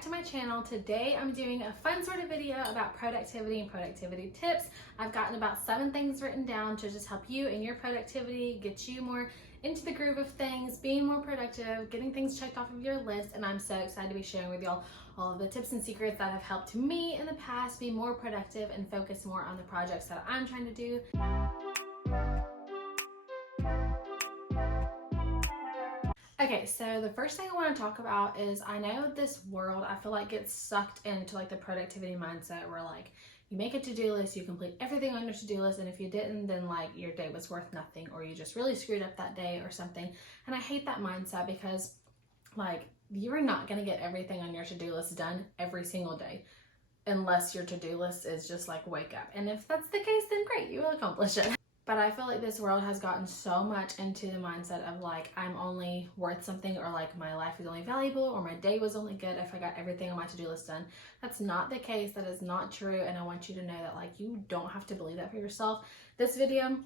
back to my channel. Today I'm doing a fun sort of video about productivity and productivity tips. I've gotten about 7 things written down to just help you in your productivity, get you more into the groove of things, being more productive, getting things checked off of your list, and I'm so excited to be sharing with y'all all of the tips and secrets that have helped me in the past be more productive and focus more on the projects that I'm trying to do. Okay, so the first thing I want to talk about is I know this world, I feel like gets sucked into like the productivity mindset where like you make a to-do list, you complete everything on your to-do list, and if you didn't, then like your day was worth nothing or you just really screwed up that day or something. And I hate that mindset because like you are not going to get everything on your to-do list done every single day unless your to-do list is just like wake up. And if that's the case, then great, you will accomplish it. But I feel like this world has gotten so much into the mindset of like, I'm only worth something, or like my life is only valuable, or my day was only good if I got everything on my to-do list done. That's not the case. That is not true. And I want you to know that like, you don't have to believe that for yourself. This video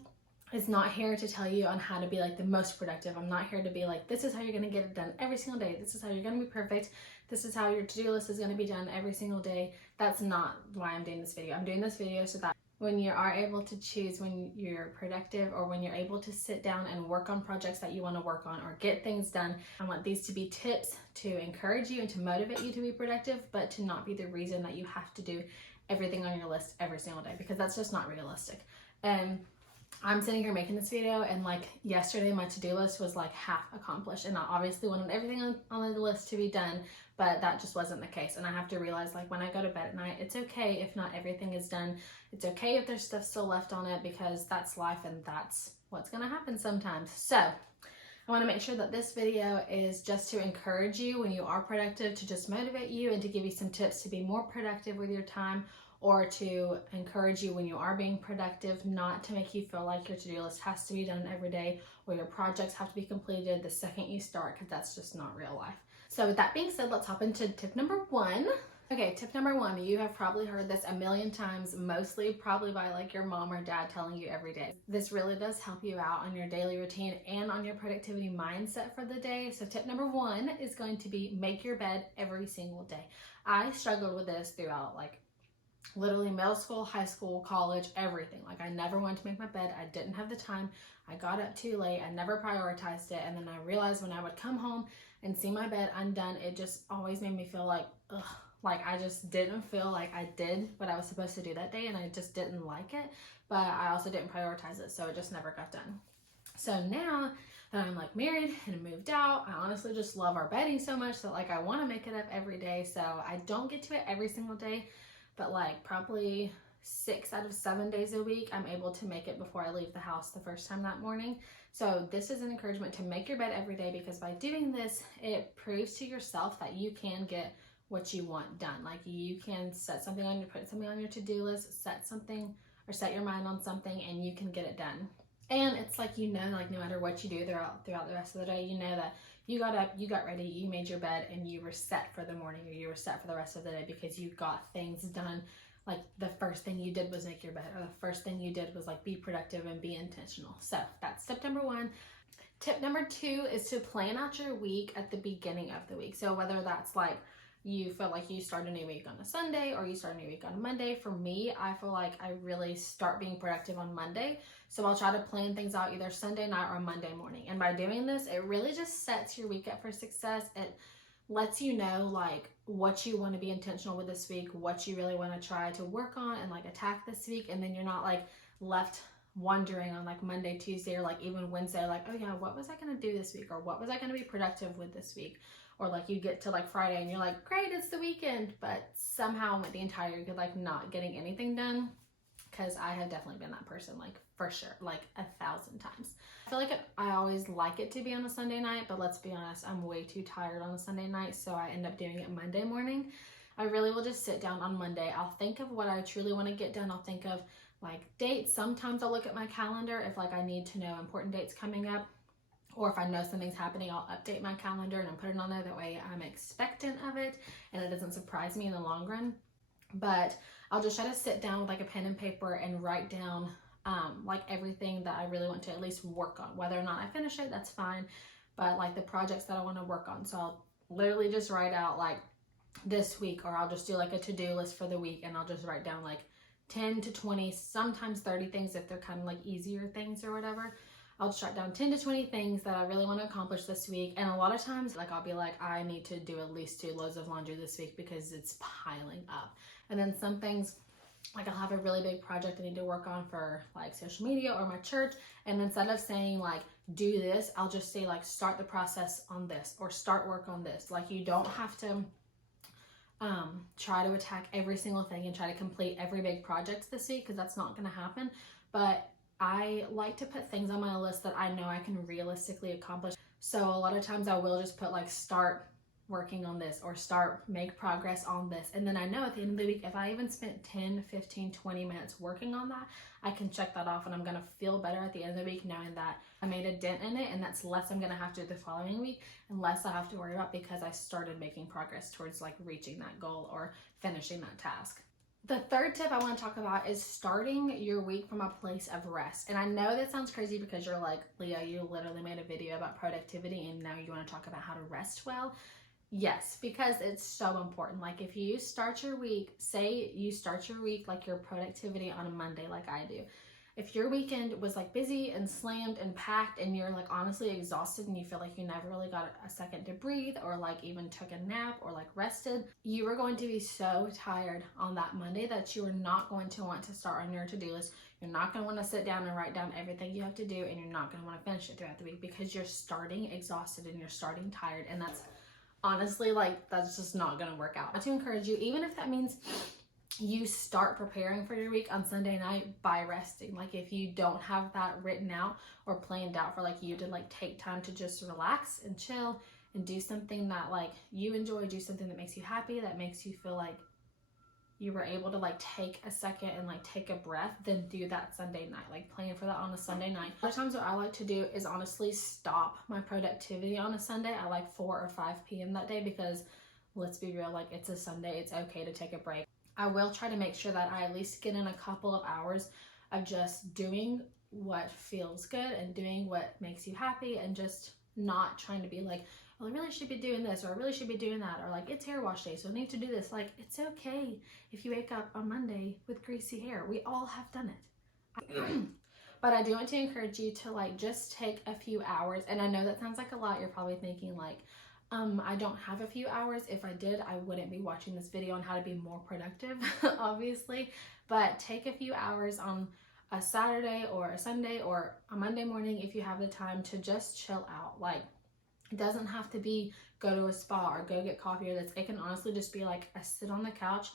is not here to tell you on how to be like the most productive. I'm not here to be like, this is how you're going to get it done every single day. This is how you're going to be perfect. This is how your to-do list is going to be done every single day. That's not why I'm doing this video. I'm doing this video so that when you are able to choose when you're productive, or when you're able to sit down and work on projects that you want to work on or get things done, I want these to be tips to encourage you and to motivate you to be productive, but to not be the reason that you have to do everything on your list every single day, because that's just not realistic. And I'm sitting here making this video, and like yesterday my to-do list was like half accomplished, and I obviously wanted everything on the list to be done, but that just wasn't the case. And I have to realize like when I go to bed at night, it's okay if not everything is done. It's okay if there's stuff still left on it, because that's life and that's what's gonna happen sometimes. So I wanna make sure that this video is just to encourage you when you are productive, to just motivate you and to give you some tips to be more productive with your time, or to encourage you when you are being productive, not to make you feel like your to-do list has to be done every day, or your projects have to be completed the second you start, because that's just not real life. So with that being said, let's hop into tip number 1. Okay, tip number 1, you have probably heard this a million times, mostly probably by like your mom or dad telling you every day. This really does help you out on your daily routine and on your productivity mindset for the day. So tip number 1 is going to be make your bed every single day. I struggled with this throughout like literally middle school, high school, college, everything. Like I never wanted to make my bed. I didn't have the time. I got up too late. I never prioritized it. And then I realized when I would come home and see my bed undone, it just always made me feel like, ugh, like I just didn't feel like I did what I was supposed to do that day, and I just didn't like it. But I also didn't prioritize it, so it just never got done. So now that I'm like married and moved out, I honestly just love our bedding so much that like I want to make it up every day. So I don't get to it every single day, but like probably 6 out of 7 days a week, I'm able to make it before I leave the house the first time that morning. So this is an encouragement to make your bed every day, because by doing this, it proves to yourself that you can get what you want done. Like you can set something on your, put something on your to-do list, set something or set your mind on something, and you can get it done. And it's like, you know, like no matter what you do throughout the rest of the day, you know that you got up, you got ready, you made your bed, and you were set for the morning, or you were set for the rest of the day because you got things done. Like the first thing you did was make your bed, or the first thing you did was like be productive and be intentional. So that's tip number 1. Tip number 2 is to plan out your week at the beginning of the week. So whether that's like you feel like you start a new week on a Sunday, or you start a new week on a Monday. For me, I feel like I really start being productive on Monday. So I'll try to plan things out either Sunday night or Monday morning. And by doing this, it really just sets your week up for success. It lets you know like what you want to be intentional with this week, what you really want to try to work on and like attack this week. And then you're not like left wondering on like Monday, Tuesday, or like even Wednesday, like, oh yeah, what was I going to do this week? Or what was I going to be productive with this week? Or like you get to like Friday and you're like, great, it's the weekend, but somehow the entire week like not getting anything done. Because I have definitely been that person, like for sure, like 1,000 times. I feel like I always like it to be on a Sunday night, but let's be honest, I'm way too tired on a Sunday night, so I end up doing it Monday morning. I really will just sit down on Monday. I'll think of what I truly want to get done. I'll think of like dates. Sometimes I'll look at my calendar if like I need to know important dates coming up. Or if I know something's happening, I'll update my calendar and I'll put it on there. That way I'm expectant of it and it doesn't surprise me in the long run. But I'll just try to sit down with like a pen and paper and write down like everything that I really want to at least work on. Whether or not I finish it, that's fine. But like the projects that I want to work on. So I'll literally just write out like this week, or I'll just do like a to-do list for the week, and I'll just write down like 10 to 20, sometimes 30 things if they're kind of like easier things or whatever. I'll just write down 10 to 20 things that I really want to accomplish this week. And a lot of times, like, I'll be like, I need to do at least 2 loads of laundry this week because it's piling up. And then some things, like, I'll have a really big project I need to work on for like social media or my church. And instead of saying like, do this, I'll just say like, start the process on this, or start work on this. Like, you don't have to try to attack every single thing and try to complete every big project this week, because that's not going to happen. But I like to put things on my list that I know I can realistically accomplish. So a lot of times I will just put like, start working on this, or make progress on this. And then I know at the end of the week, if I even spent 10, 15, 20 minutes working on that, I can check that off, and I'm going to feel better at the end of the week knowing that I made a dent in it, and that's less I'm going to have to do the following week, and less I have to worry about because I started making progress towards like reaching that goal or finishing that task. The third tip I want to talk about is starting your week from a place of rest. And I know that sounds crazy because you're like, Leah, you literally made a video about productivity and now you want to talk about how to rest well. Yes, because it's so important. Like, if you start your week, say you start your week like your productivity on a Monday like I do. If your weekend was like busy and slammed and packed and you're like honestly exhausted and you feel like you never really got a second to breathe or like even took a nap or like rested, you are going to be so tired on that Monday that you are not going to want to start on your to-do list. You're not going to want to sit down and write down everything you have to do, and you're not going to want to finish it throughout the week because you're starting exhausted and you're starting tired, and that's honestly, like, that's just not going to work out. I want to encourage you, even if that means you start preparing for your week on Sunday night by resting. Like, if you don't have that written out or planned out for like you to like take time to just relax and chill and do something that like you enjoy, do something that makes you happy, that makes you feel like you were able to like take a second and like take a breath, then do that Sunday night. Like, plan for that on a Sunday night. A lot of times what I like to do is honestly stop my productivity on a Sunday at like 4 or 5 p.m. that day, because let's be real, like, it's a Sunday, it's okay to take a break. I will try to make sure that I at least get in a couple of hours of just doing what feels good and doing what makes you happy, and just not trying to be like, well, I really should be doing this, or I really should be doing that, or like, it's hair wash day, so I need to do this. Like, it's okay if you wake up on Monday with greasy hair. We all have done it. But I do want to encourage you to like just take a few hours. And I know that sounds like a lot. You're probably thinking like, I don't have a few hours. If I did, I wouldn't be watching this video on how to be more productive, obviously. But take a few hours on a Saturday or a Sunday or a Monday morning if you have the time to just chill out. Like, it doesn't have to be go to a spa or go get coffee or this. It can honestly just be like, I sit on the couch,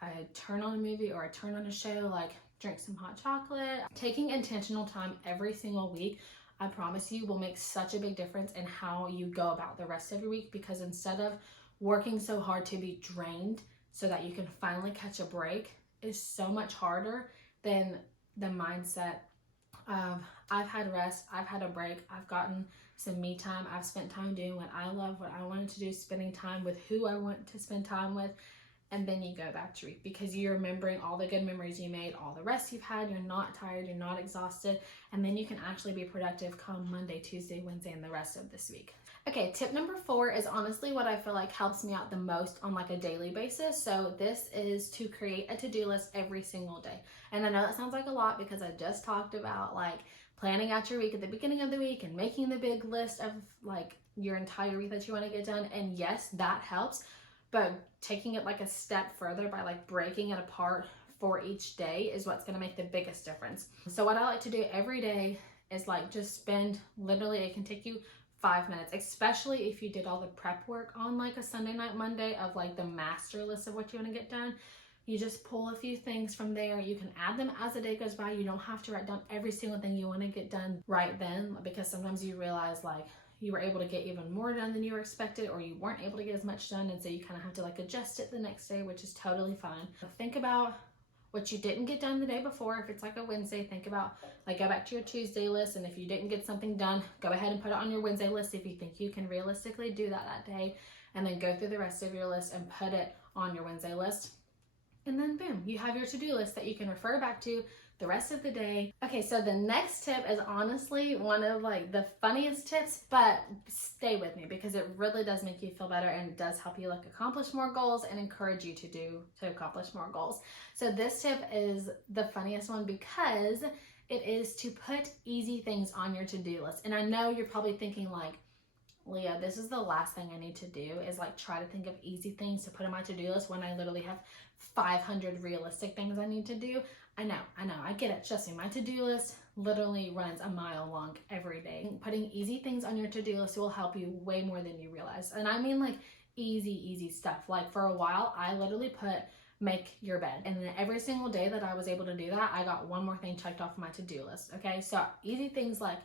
I turn on a movie or I turn on a show, like drink some hot chocolate. Taking intentional time every single week, I promise you, will make such a big difference in how you go about the rest of your week, because instead of working so hard to be drained so that you can finally catch a break, is so much harder than the mindset of, I've had rest, I've had a break, I've gotten some me time, I've spent time doing what I love, what I wanted to do, spending time with who I want to spend time with, and then you go back to read because you're remembering all the good memories you made, all the rest you've had, you're not tired, you're not exhausted, and then you can actually be productive come Monday, Tuesday, Wednesday, and the rest of this week. Okay, tip number 4 is honestly what I feel like helps me out the most on like a daily basis. So this is to create a to-do list every single day. And I know that sounds like a lot because I just talked about like planning out your week at the beginning of the week and making the big list of like your entire week that you want to get done. And yes, that helps. But taking it like a step further by like breaking it apart for each day is what's going to make the biggest difference. So what I like to do every day is like just spend, literally it can take you 5 minutes, especially if you did all the prep work on like a Sunday night, Monday of like the master list of what you want to get done. You just pull a few things from there. You can add them as the day goes by. You don't have to write down every single thing you want to get done right then, because sometimes you realize like you were able to get even more done than you were expected, or you weren't able to get as much done, and so you kind of have to like adjust it the next day, which is totally fine. Think about what you didn't get done the day before. If it's like a Wednesday, think about like go back to your Tuesday list, and if you didn't get something done, go ahead and put it on your Wednesday list if you think you can realistically do that day, and then go through the rest of your list and put it on your Wednesday list. And then boom, you have your to-do list that you can refer back to the rest of the day. Okay, so the next tip is honestly one of like the funniest tips, but stay with me because it really does make you feel better and it does help you like accomplish more goals and encourage you to accomplish more goals. So this tip is the funniest one because it is to put easy things on your to-do list. And I know you're probably thinking like, Leah, this is the last thing I need to do is like try to think of easy things to put on my to-do list when I literally have 500 realistic things I need to do. I know, I get it. Trust me, my to-do list literally runs a mile long every day. Putting easy things on your to-do list will help you way more than you realize. And I mean like easy stuff. Like for a while, I literally put make your bed. And then every single day that I was able to do that, I got one more thing checked off my to-do list. Okay, so easy things like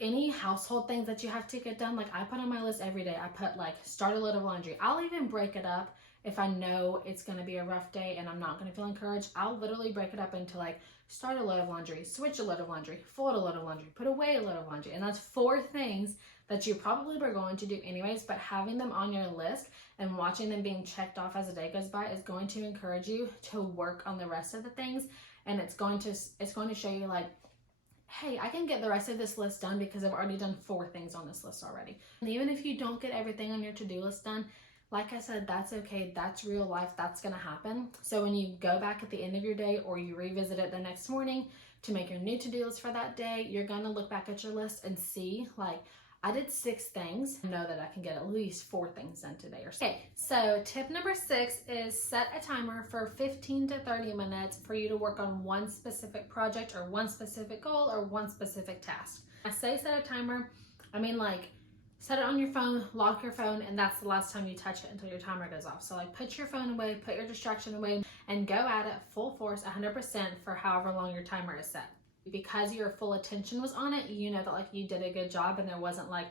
any household things that you have to get done, like I put on my list every day. I put like start a load of laundry. I'll even break it up if I know it's going to be a rough day and I'm not going to feel encouraged. I'll literally break it up into like start a load of laundry, switch a load of laundry, fold a load of laundry, put away a load of laundry. And that's 4 things that you probably were going to do anyways, but having them on your list and watching them being checked off as the day goes by is going to encourage you to work on the rest of the things. And it's going to show you like, hey, I can get the rest of this list done because I've already done 4 things on this list already. And even if you don't get everything on your to-do list done, like I said, that's okay. That's real life. That's going to happen. So when you go back at the end of your day or you revisit it the next morning to make your new to-do list for that day, you're going to look back at your list and see like, I did 6 things. I know that I can get at least 4 things done today or so. Okay, so tip number 6 is set a timer for 15 to 30 minutes for you to work on one specific project or one specific goal or one specific task. I say set a timer, I mean like set it on your phone, lock your phone, and that's the last time you touch it until your timer goes off. So like put your phone away, put your distraction away, and go at it full force, 100% for however long your timer is set. Because your full attention was on it, you know that like you did a good job and there wasn't like,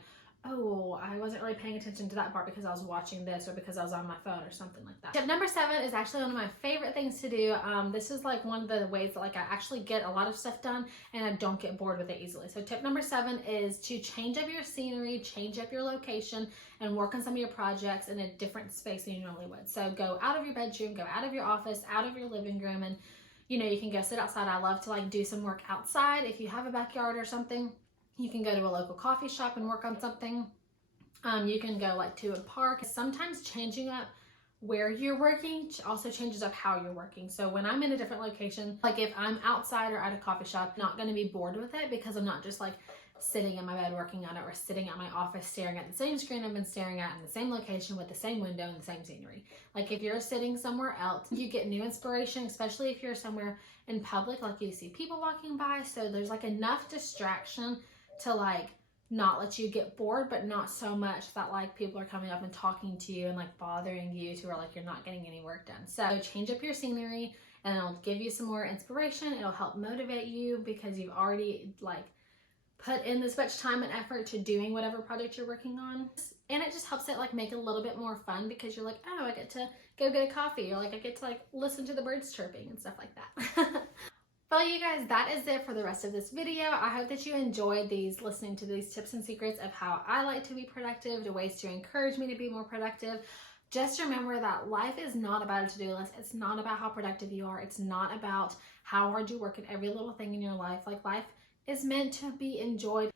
oh, I wasn't really paying attention to that part because I was watching this or because I was on my phone or something like that. Tip number 7 is actually one of my favorite things to do. This is like one of the ways that like I actually get a lot of stuff done and I don't get bored with it easily. So tip number 7 is to change up your scenery, change up your location, and work on some of your projects in a different space than you normally would. So go out of your bedroom, go out of your office, out of your living room, and you know, you can go sit outside. I love to like do some work outside. If you have a backyard or something, you can go to a local coffee shop and work on something. You can go like to a park. Sometimes changing up where you're working also changes up how you're working. So when I'm in a different location, like if I'm outside or at a coffee shop, I'm not going to be bored with it because I'm not just like sitting in my bed working on it or sitting at my office staring at the same screen I've been staring at in the same location with the same window and the same scenery. Like if you're sitting somewhere else, you get new inspiration, especially if you're somewhere in public, like you see people walking by. So there's like enough distraction to like not let you get bored, but not so much that like people are coming up and talking to you and like bothering you to where like you're not getting any work done. So change up your scenery and it'll give you some more inspiration. It'll help motivate you because you've already like put in this much time and effort to doing whatever project you're working on. And it just helps it like make it a little bit more fun because you're like, oh, I get to go get a coffee, or like I get to like listen to the birds chirping and stuff like that. Well, you guys, that is it for the rest of this video. I hope that you enjoyed listening to these tips and secrets of how I like to be productive, the ways to encourage me to be more productive. Just remember that life is not about a to-do list. It's not about how productive you are. It's not about how hard you work at every little thing in your life. Like life is meant to be enjoyed.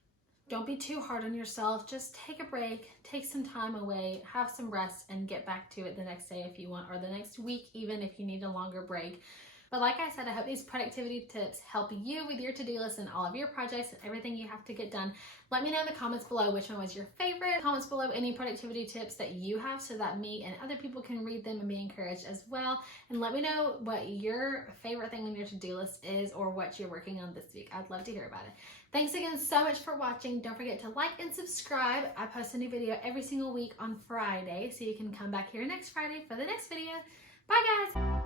Don't be too hard on yourself. Just take a break, take some time away, have some rest, and get back to it the next day if you want, or the next week even if you need a longer break. But like I said, I hope these productivity tips help you with your to-do list and all of your projects and everything you have to get done. Let me know in the comments below which one was your favorite. Comments below any productivity tips that you have so that me and other people can read them and be encouraged as well. And let me know what your favorite thing on your to-do list is or what you're working on this week. I'd love to hear about it. Thanks again so much for watching. Don't forget to like and subscribe. I post a new video every single week on Friday, so you can come back here next Friday for the next video. Bye guys!